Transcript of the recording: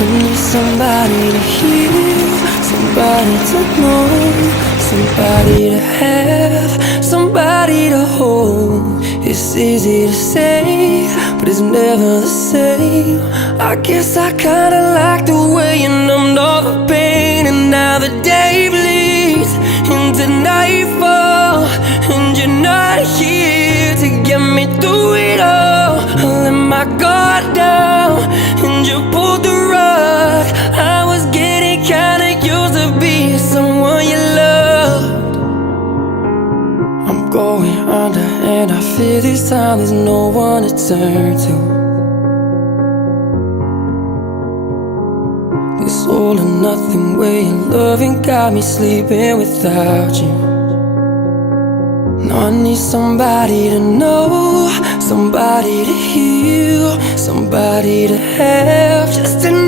I need somebody to heal, somebody to know, somebody to have, somebody to hold. It's easy to say, but it's never the same. I guess I kinda like the way you numbed all the pain. And now the day bleeds into nightfall, and you're not here to get me through it all. I let my guard down, and you pulled the rug. I was getting kinda used to being someone you loved. I'm going under, and I fear this time there's no one to turn to. This all or nothing way of loving got me sleeping without you. Now I need somebody to know, somebody to heal, somebody to have, just to